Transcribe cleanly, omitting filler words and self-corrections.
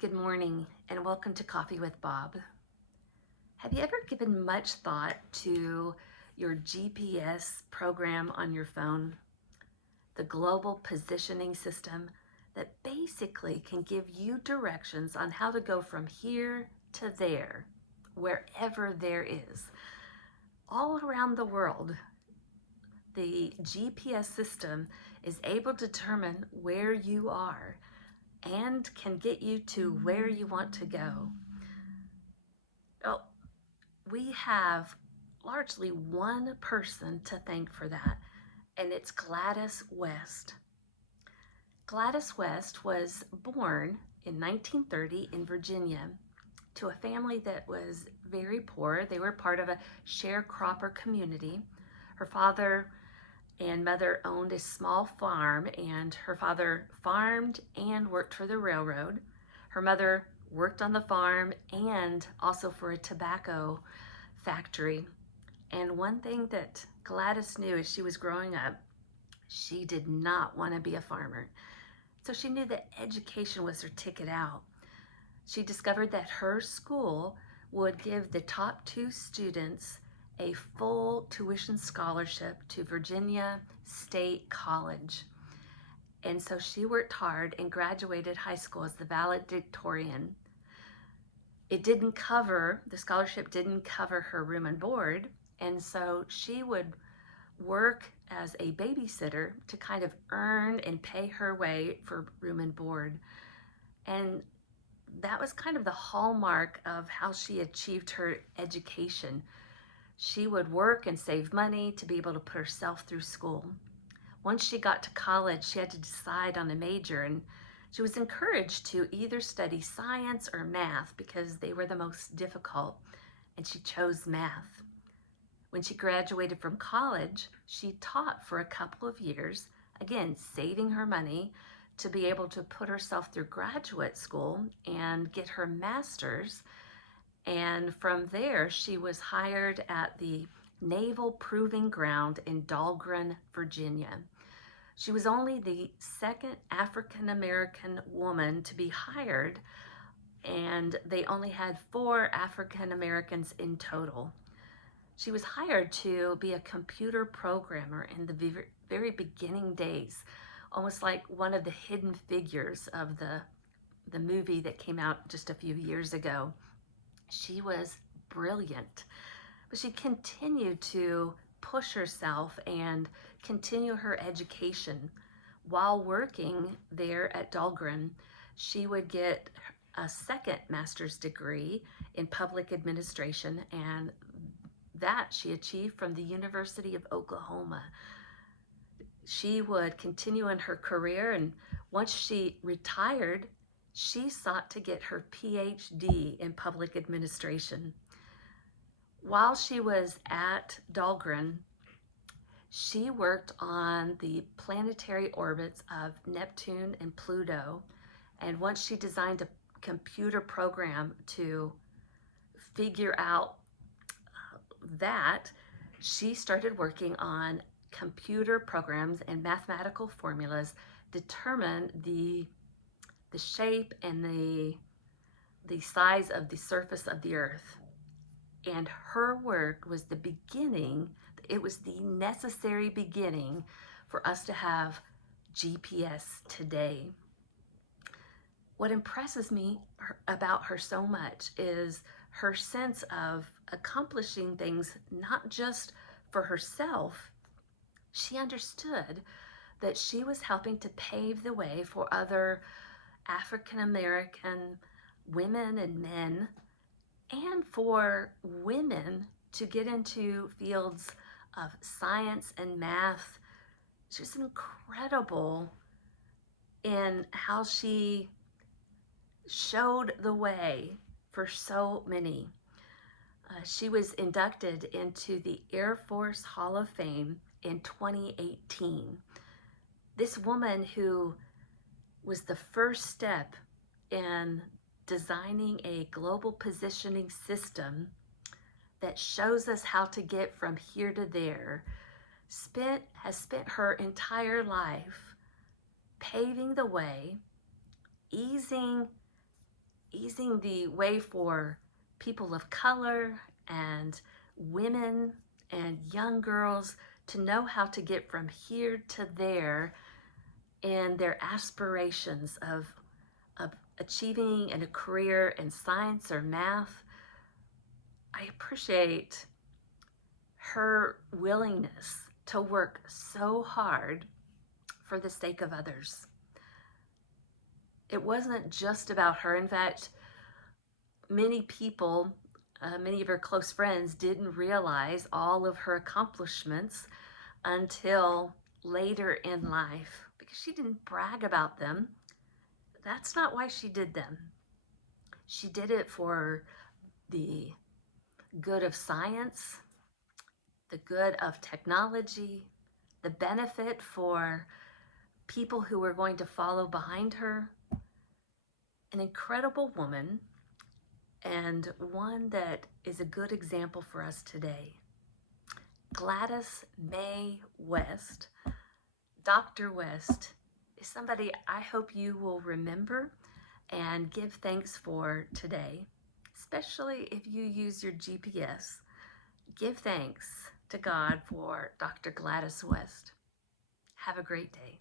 Good morning and welcome to Coffee with Bob. Have you ever given much thought to your GPS program on your phone? The global positioning system that basically can give you directions on how to go from here to there, wherever there is. All around the world, the GPS system is able to determine where you are and can get you to where you want to go. Oh, we have largely one person to thank for that, and it's Gladys West. Gladys West was born in 1930 in Virginia to a family that was very poor. They were part of a sharecropper community. Her father and mother owned a small farm, and her father farmed and worked for the railroad. Her mother worked on the farm and also for a tobacco factory. And one thing that Gladys knew as she was growing up, she did not want to be a farmer. So she knew that education was her ticket out. She discovered that her school would give the top 2 students a full tuition scholarship to Virginia State College. And so she worked hard and graduated high school as the valedictorian. The scholarship didn't cover her room and board, and so she would work as a babysitter to kind of earn and pay her way for room and board. And that was kind of the hallmark of how she achieved her education. She would work and save money to be able to put herself through school. Once she got to college, she had to decide on a major, and she was encouraged to either study science or math because they were the most difficult, and she chose math. When she graduated from college, she taught for a couple of years, again, saving her money to be able to put herself through graduate school and get her master's. And from there, she was hired at the Naval Proving Ground in Dahlgren, Virginia. She was only the second African-American woman to be hired, and they only had 4 African-Americans in total. She was hired to be a computer programmer in the very beginning days, almost like one of the hidden figures of the movie that came out just a few years ago. She was brilliant, but she continued to push herself and continue her education. While working there at Dahlgren, she would get a second master's degree in public administration, and that she achieved from the University of Oklahoma. She would continue in her career, and once she retired, she sought to get her PhD in public administration. While she was at Dahlgren, she worked on the planetary orbits of Neptune and Pluto, and once she designed a computer program to figure out that, she started working on computer programs and mathematical formulas determine the shape and the size of the surface of the earth. And her work was the beginning, it was the necessary beginning for us to have GPS today. What impresses me about her so much is her sense of accomplishing things not just for herself. She understood that she was helping to pave the way for other African American women and men, and for women to get into fields of science and math. She's incredible in how she showed the way for so many. She was inducted into the Air Force Hall of Fame in 2018. This woman who was the first step in designing a global positioning system that shows us how to get from here to there, has spent her entire life paving the way, easing easing the way for people of color and women and young girls to know how to get from here to there in their aspirations of achieving in a career in science or math. I appreciate her willingness to work so hard for the sake of others. It wasn't just about her. In fact, many people, many of her close friends, didn't realize all of her accomplishments until later in life because she didn't brag about them. That's not why she did them. She did it for the good of science, the good of technology, the benefit for people who were going to follow behind her. An incredible woman, and one that is a good example for us today. Gladys Mae West, Dr. West, is somebody I hope you will remember and give thanks for today, especially if you use your GPS. Give thanks to God for Dr. Gladys West. Have a great day.